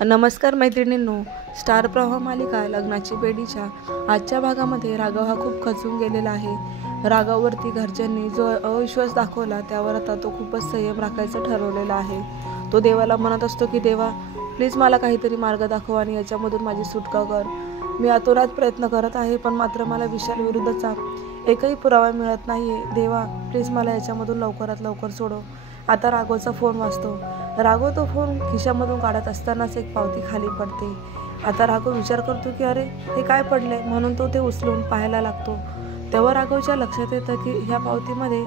नमस्कार मैत्रिणींनो, स्टार प्रवाह मालिका लग्नाची बेडीच्या आजच्या भागामध्ये राघव हा खूप खचून गेलेला आहे। राघववरती घरच्यांनी जो अविश्वास दाखवला त्यावर आता तो खूपच संयम राखायचं ठरवलेला आहे। तो देवाला म्हणत असतो की देवा प्लीज मला काहीतरी मार्ग दाखव आणि याच्यामधून माझी सुटका कर। मी आतोनात प्रयत्न करत आहे पण मात्र मला विशाल विरुद्धचा एकही पुरावा मिळत नाहीये। देवा प्लीज मला याच्यामधून लवकरात लवकर सोडव। आता राघवचा फोन वाजतो। राघव तो फोन खिशामधून काढत असतानाच एक पावती खाली पडते। आता राघव विचार करतो की अरे हे काय पडले, म्हणून तो ते उचलून पाहायला लागतो। तेव्हा राघवच्या लक्षात येतं की ह्या पावतीमध्ये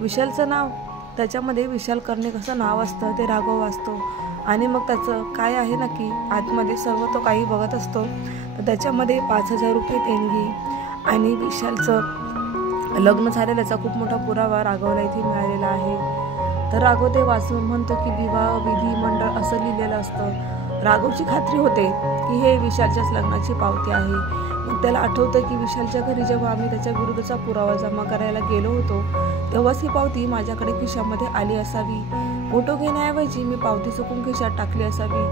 विशालचं नाव, त्याच्यामध्ये विशाल कर्णिक असं नाव असतं। ते राघव वाचतो आणि मग त्याचं काय आहे नक्की आतमध्ये सर्व तो काही बघत असतो। तर त्याच्यामध्ये 5,000 रुपये देणगी आणि विशालचं लग्न झालेल्याचा खूप मोठा पुरावा राघवला इथे मिळालेला आहे। तर राघव ते वाचून म्हणतो की विवाह विधी मंडळ असं लिहिलेलं असतं। राघवची खात्री होते की हे विशालच्याच लग्नाची पावती आहे। मग त्याला आठवतं की विशालच्या घरी जेव्हा आम्ही त्याच्या विरुद्धचा पुरावा जमा करायला गेलो होतो तेव्हाच ही पावती माझ्याकडे खिशामध्ये आली असावी। फोटो घेण्याऐवजी मी पावती चुकून खिशात टाकली असावी।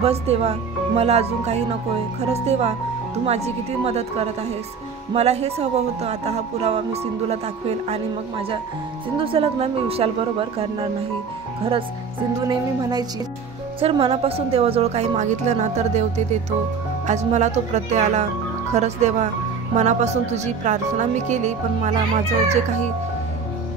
बस देवा, मला अजून काही नकोय। खरंच देवा, तू माझी किती मदत करत आहेस। मला हेच हवं होतं। आता हा पुरावा मी सिंधूला दाखवेल आणि मग माझ्या सिंधूचं लग्न मी विशाल बरोबर करणार नाही। खरंच सिंधू नेहमी म्हणायची जर मनापासून देवाजवळ काही मागितलं ना तर देव ते देतो। आज मला तो प्रत्यय आला। खरंच देवा, मनापासून तुझी प्रार्थना मी केली पण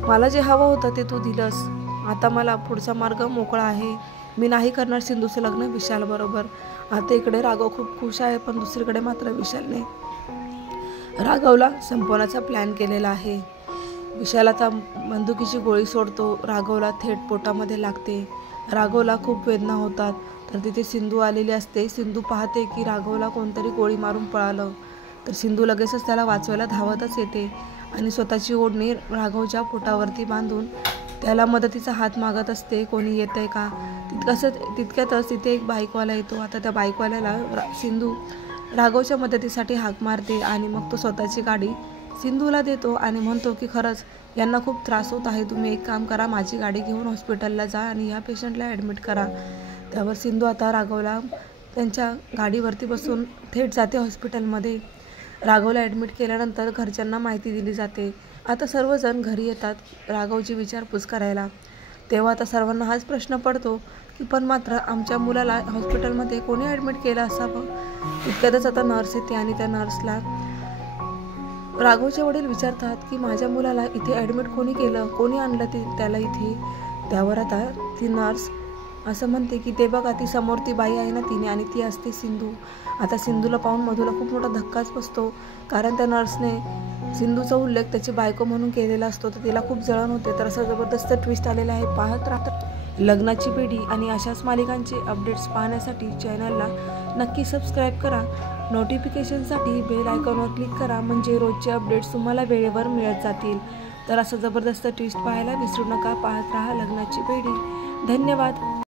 मला जे हवं होतं ते तू दिलंस। आता मला पुढचा मार्ग मोकळा आहे। मी नाही करणार सिंधूचं लग्न विशाल बरोबर। आता इकडे राघव खूप खुश आहे पण दुसरीकडे मात्र विशालने राघवला संपवण्याचा प्लॅन केलेला आहे। विशाल आता बंदुकीची गोळी सोडतो। राघवला थेट पोटामध्ये लागते। राघवला खूप वेदना होतात। तर तिथे सिंधू आलेली असते। सिंधू पाहते की राघवला कोणतरी गोळी मारून पळालं। तर सिंधू लगेचच त्याला वाचवायला धावतच येते आणि स्वतःची ओढणी राघवच्या पोटावरती बांधून त्याला मदतीचा हात मागत असते, कोणी येतंय का। तितक्यातच तिथे एक बाईकवाला येतो। आता त्या बाईकवाल्याला सिंधू राघवच्या मदतीसाठी हाक मारते आणि मग तो स्वतःची गाडी सिंधूला देतो आणि म्हणतो की खरंच यांना खूप त्रास होत आहे, तुम्ही एक काम करा, माझी गाडी घेऊन हॉस्पिटलला जा आणि या पेशंटला ॲडमिट करा। त्यावर सिंधू आता राघवला त्यांच्या गाडीवरती बसून थेट जाते हॉस्पिटलमध्ये। राघवला ॲडमिट केल्यानंतर घरच्यांना माहिती दिली जाते। आता सर्वजण घरी येतात राघवची विचारपूस करायला। तेव्हा आता सर्वांना हाच प्रश्न पडतो की पण मात्र आमच्या मुलाला हॉस्पिटलमध्ये कोणी ॲडमिट केलं असावं। इतक्यातच आता नर्स येते आणि त्या नर्सला राघवचे वडील विचारतात की माझ्या मुलाला इथे ॲडमिट कोणी केलं, कोणी आणलं त्याला इथे। त्यावर आता ती नर्स असं म्हणते की ते बघा, ती समोर ती बाई आहे ना तिने, आणि ती असते सिंधू। आता सिंधूला पाहून मधूला खूप मोठा धक्काच बसतो, कारण त्या नर्सने सिंधूचा उल्लेख त्याची बायको म्हणून केलेला असतो। तर तिला खूप जळण होते। तर असं जबरदस्त ट्विस्ट आलेला आहे। पाहत राहतात लग्नाची बेडी आणि अशाच मालिकांचे अपडेट्स पाहण्यासाठी चॅनलला नक्की सबस्क्राईब करा। नोटिफिकेशनसाठी बेल आयकॉनवर क्लिक करा, म्हणजे रोजचे अपडेट्स तुम्हाला वेळेवर मिळत जातील। तर असं जबरदस्त ट्विस्ट पाहायला विसरू नका। पाहत राहा लग्नाची बेडी। धन्यवाद।